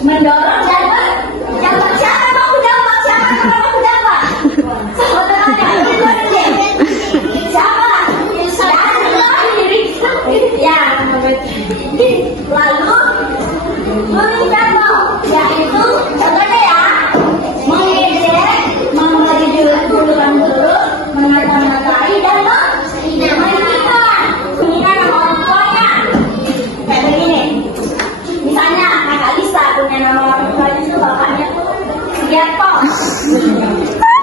mendorong dan jambak. Siapa yang mau jambak? Siapa yang mau jambak? Siapa? Ya. Lalu menjambak, yaitu contohnya ya, mengejek, memberi julukan buruk, mengata-ngatai dan menghinakan nama orang tuanya. Kayak begini. Misalnya kakak Lisa punya nama orang tuanya itu bapaknya tuh Sugiarto.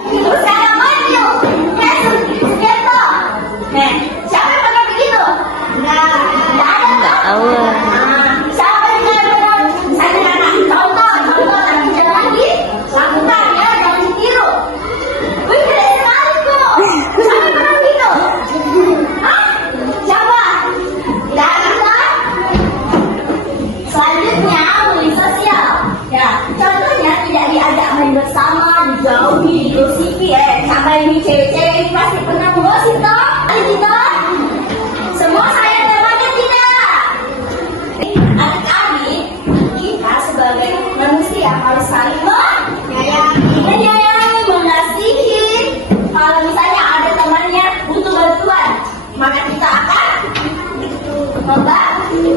Terus kakak Manyu, Sugiarto. Nih, siapa yang pakai begitu? Nggak ada. Nggak tahu. Siapa yang benar? Misalnya anak contoh, tapi jangan dilakukan ya, jangan ditiru. Wih, keren sekali kok. Siapa yang pernah begitu? Hah? Siapa? Tidak ada. Selanjutnya bullying sosial. Ya, contohnya tidak diajak main bersama, dijauhi, digosipi. Sampai ini cewek-cewek ini pasti pernah menggosip toh? Tidak. Semua saya temannya tidak. Adik-adik, kita sebagai manusia harus saling menyayangi, mengasihi. Kalau misalnya ada temannya butuh bantuan, maka kita akan membantu.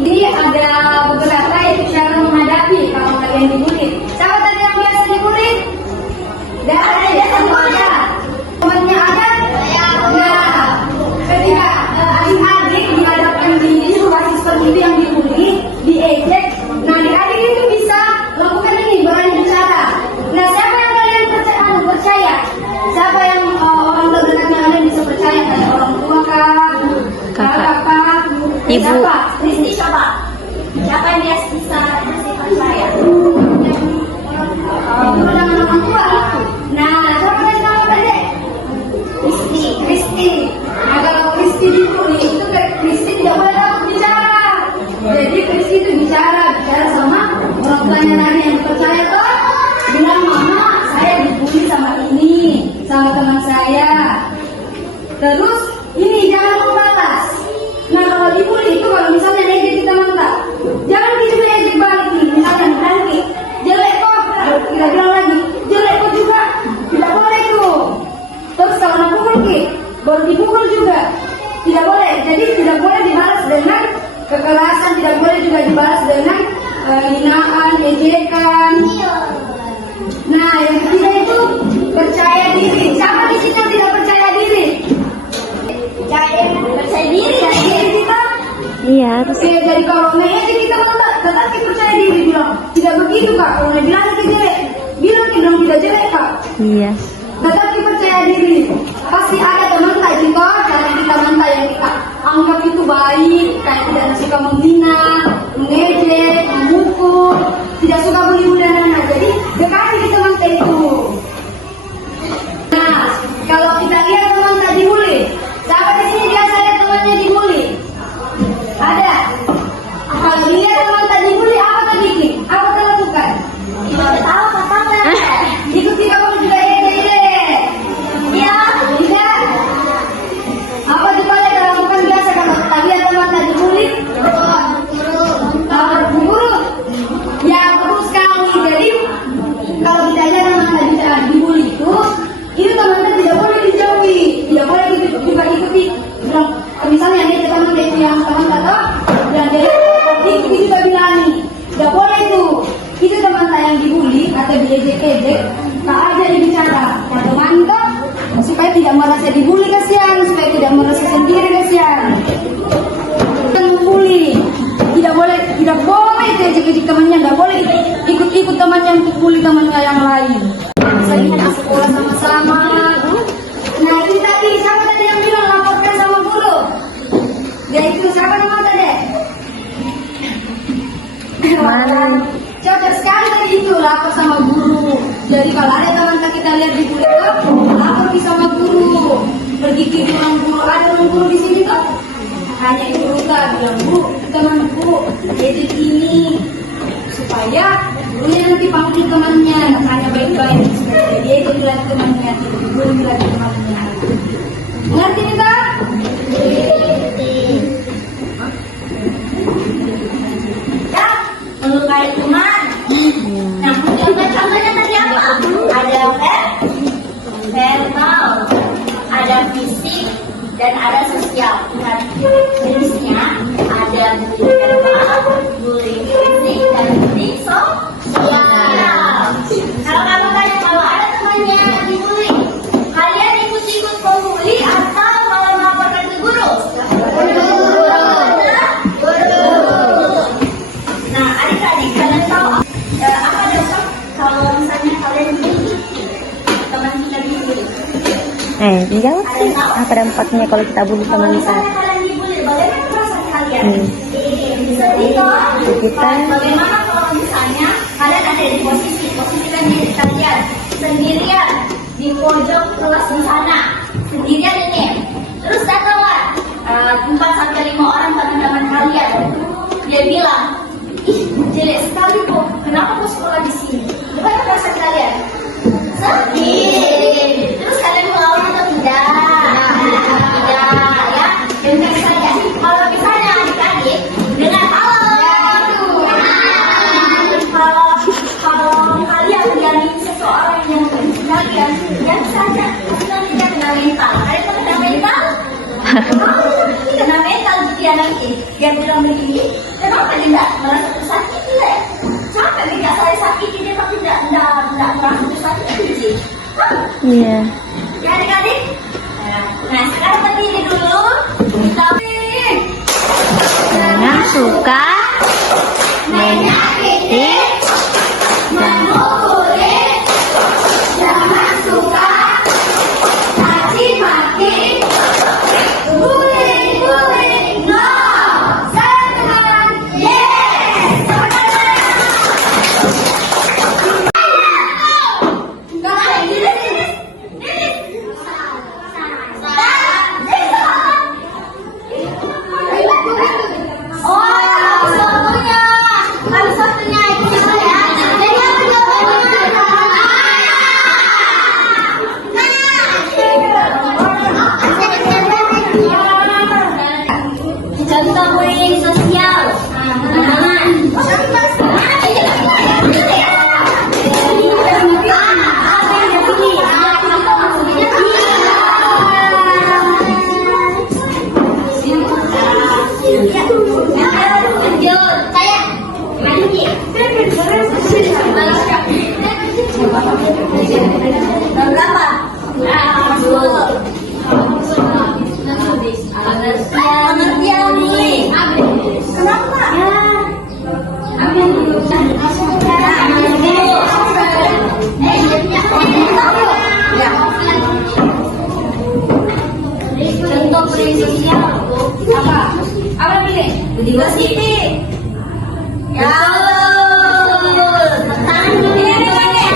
Jadi ada beberapa cara menghadapi kalau kalian dibully. Siapa tadi yang biasa dibully? Dan ada yang semuanya. Temannya ada? Nah, ketika adik-adik dihadapkan di situasi seperti itu yang dibully, diejek, nah adik-adik itu bisa lakukan ini, berani bicara. Nah, siapa yang kalian percaya? Siapa yang orang terdekat yang kalian bisa percaya? Ada orang tua kah? Kakak? Ibu. Siapa? Kristi coba. Siapa yang dia bisa percaya? Dengan orang tua. Nah, siapa yang nama pendek? Kristi. Nah, kalau Kristi dibully itu Kristi tidak boleh takut bicara. Jadi Kristi itu bicara sama orang tuanya tadi yang percaya toh. Bilang, mama, saya dibully sama ini, sama teman saya. Terus ini jangan membalas. Nah, kalau dibully itu kalau misalnya ngejek kita mantap, jangan kita ngejek balik nih. Misalnya nanti jelek kok, kita bilang lagi jelek kok juga, tidak boleh tuh. Terus kalau nak pukul ki, baru dipukul juga, tidak boleh. Jadi tidak boleh dibalas dengan kekerasan, tidak boleh juga dibalas dengan hinaan, ejekan. Nah, yang ketiga itu percaya diri. Siapa di sini yang tidak percaya diri? Percaya diri ya kita. Iya, terus Oke, jadi kalau ngejek kita tetap percaya diri, bilang tidak begitu kak. Kalau bilang kita jelek, bilang tidak jelek kak. iya. Tetap percaya diri. Pasti ada teman tak juga, karena kita mentah yang kita anggap itu baik, kayak tidak suka menghina, mengejek, memukul, tidak suka bully dan lain-lain. Jadi dekati kita mentah itu. Nah, kalau kita lihat teman tak dibully, siapa di sini biasa ada temannya dibully? Ada. Kalau dia teman tak dibully, apa tak bikin? Apa tak lakukan? Tidak tahu katanya. Ikuti kamu juga ide. Ya, Tidak. Apa juga yang lakukan biasa kalau kalian teman tak dibully? Guru. Ya betul sekali. Jadi kalau kita lihat teman tak dibully itu teman-teman tidak boleh dijauhi, tidak boleh juga ikuti. Misalnya ada teman yang tak tahu, dan dia kita bilangin, Mana? Cocok sekali tadi itu lapor sama guru. Jadi kalau ada teman kita lihat di kulit lapor di sama guru. Pergi ke ruang guru, ada ruang guru di sini tuh. Hanya itu kan bilang bu, temanku jadi ini supaya gurunya nanti panggil temannya, tanya baik-baik. Dia itu bilang temannya, guru bilang temannya. Ngerti kita? Ya, melukai teman. Nah, contohnya tadi apa? Ada verbal, ada fisik, dan ada sosial. Nah, jenisnya ada bullying verbal, bullying fisik, dan bullying sosial. Kalau kamu tanya kalau ada temannya dibully, kalian ikut-ikut membuli atau malah melaporkan ke guru? Nah, adik-adik kalian tahu apa dampak kalau misalnya kalian dibully? Teman kita dibully. Jawab sih. Apa dampaknya kalau kita bully teman kita? Misalnya kalian dibully, bagaimana perasaan kalian? Sedih toh? Kita. Bagaimana kalau misalnya kalian ada di posisikan diri kalian sendirian di pojok kelas di sana, sendirian ini. Terus datanglah 4-5 orang teman-teman kalian. Dia bilang, ih jelek sekali kok. Kenapa kau sekolah di sini? Bagaimana perasaan kalian? Sedih. Terus kalian melawan atau tidak? Tidak, ya. Dengar saja. Kalau misalnya adik-adik dengan kalau kalian menjadi seseorang yang benci kalian, yang saja nanti kena mental. Kalian tahu kena mental? Kena mental dia nanti. Dia bilang begini, kenapa tidak merasa tersakiti ya? Sampai tidak saya sakiti dia tapi tidak merasa tersakiti. Iya. Ya adik-adik. Nah sekarang berdiri dulu. Tapi Jangan suka menyakiti, memukuli, jangan suka caci maki, bullying, no. Semangat, yes. Oh, satunya. Ada satunya itu ya. Dan yang contoh bullying sosial. Contoh bullying sosial apa? Apa pilih? Budi Wasiti. Ya Allah. Tangan dulu ya depannya.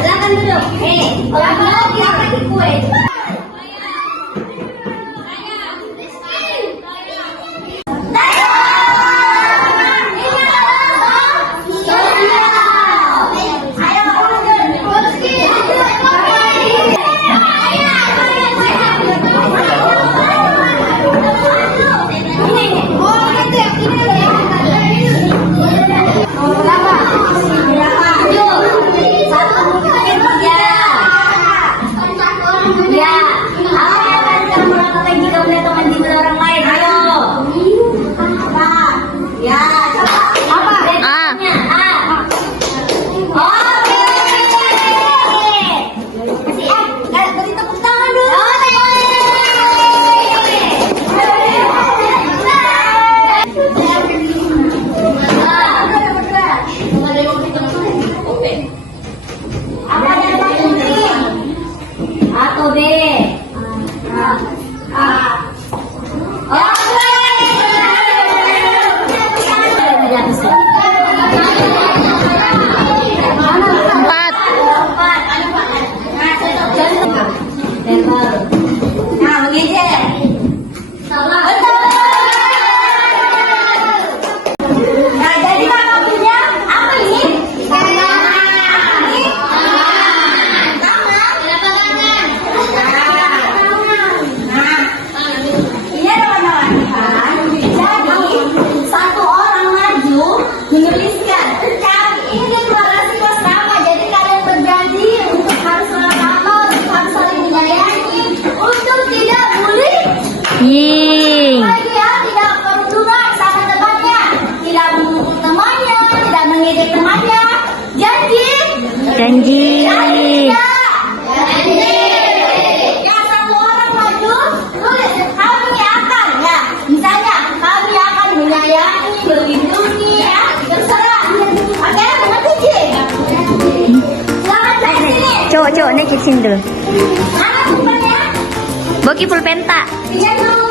Belakang dulu. Lagi apa di kue? Ayo, Ying. Lagi ya, tidak perundungan sama temannya, tidak memukul temannya, tidak mengejek temannya. Janji. Janji. Janji. Ya, satu orang maju, tulis kami akan ya. Misalnya kami akan menyayangi, melindungi ya, terserah. Oke, mengerti sih? Selamat dari sini. Cowok nih kitchen dulu. Mana bukannya? Boki pulpenta. Lihat dulu.